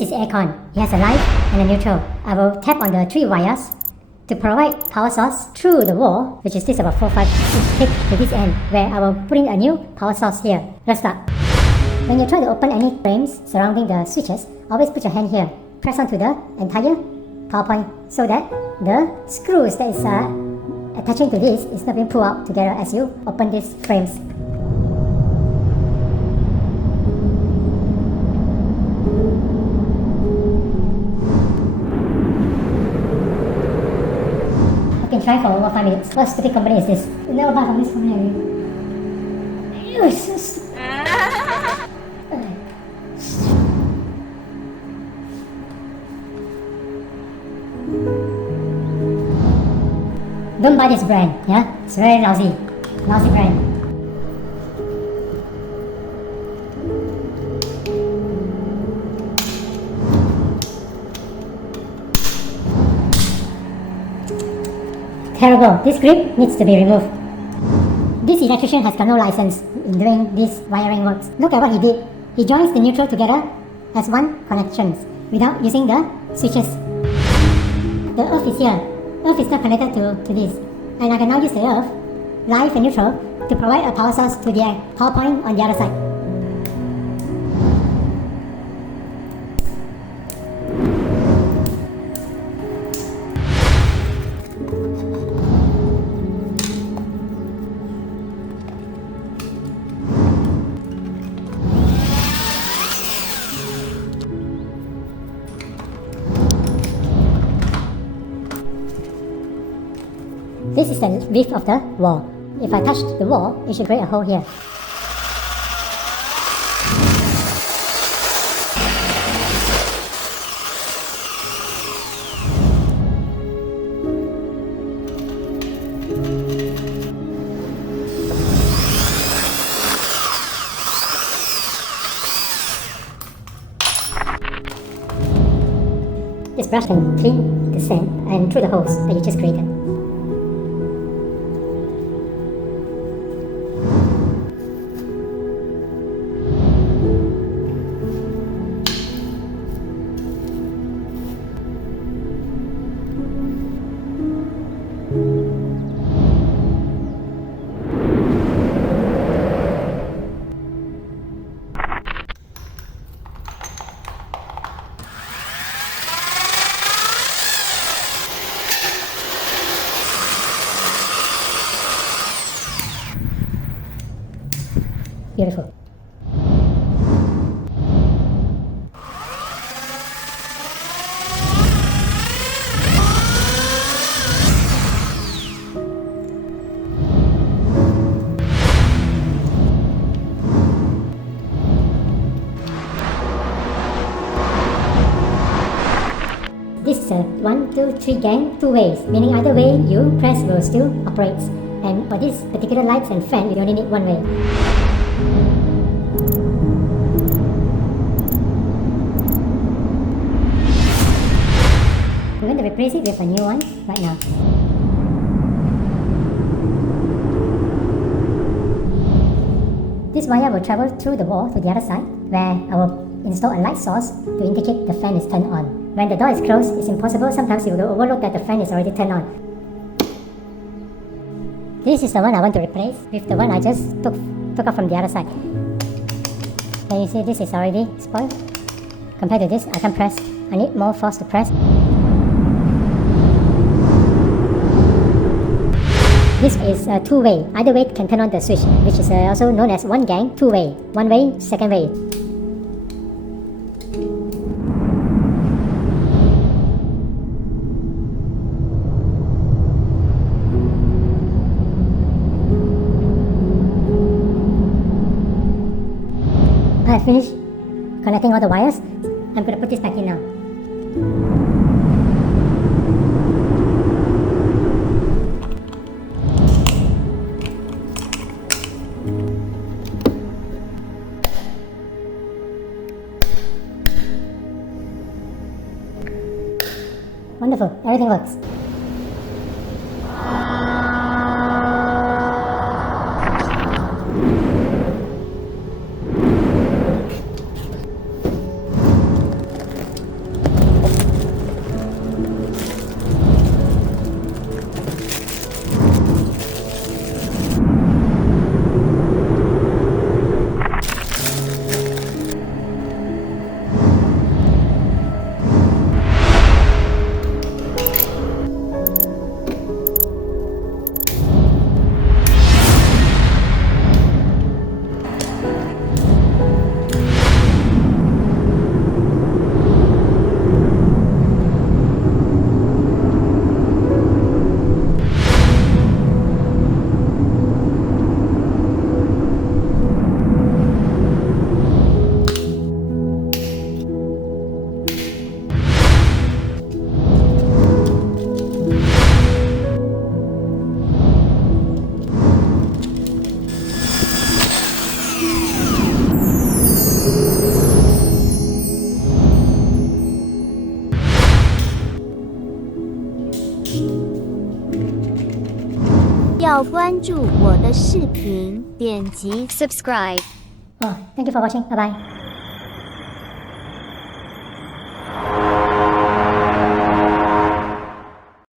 This is Aircon. It has a live and a neutral. I will tap on the 3 wires to provide power source through the wall, which is this about 4-5 inch thick to this end, where I will put in a new power source here. Let's start. When you try to open any frames surrounding the switches, always put your hand here. Press onto the entire power point so that the screws that is attaching to this is not being pulled out together as you open these frames. I've been trying for over 5 minutes. What stupid company is this? You never buy from this company. Don't buy this brand, yeah? It's very lousy brand. Terrible. This grip needs to be removed. This electrician has got no license in doing these wiring works. Look at what he did. He joins the neutral together as one connection without using the switches. The earth is here. Earth is not connected to this. And I can now use the earth, live and neutral, to provide a power source to the power point on the other side. This is the width of the wall. If I touch the wall, it should create a hole here. This brush can clean the sand and through the holes that you just created. Beautiful. This is a 1, 2, 3 gang, 2 ways, meaning either way you press will still operate. And for this particular lights and fan, you only need 1 way. We're going to replace it with a new one right now. This wire will travel through the wall to the other side, where I will install a light source to indicate the fan is turned on. When the door is closed, it's impossible. Sometimes you will overlook that the fan is already turned on. This is the one I want to replace with the one I just took off from the other side. Can you see this is already spoiled? Compared to this, I can press. I need more force to press. This is a 2-way. Either way can turn on the switch, which is also known as 1 gang, 2-way. 1 way, 2nd way. I have finished connecting all the wires. I'm going to put this back in now. Wonderful, everything works. 要关注我的视频，点击 subscribe. Oh, thank you for watching. Bye bye.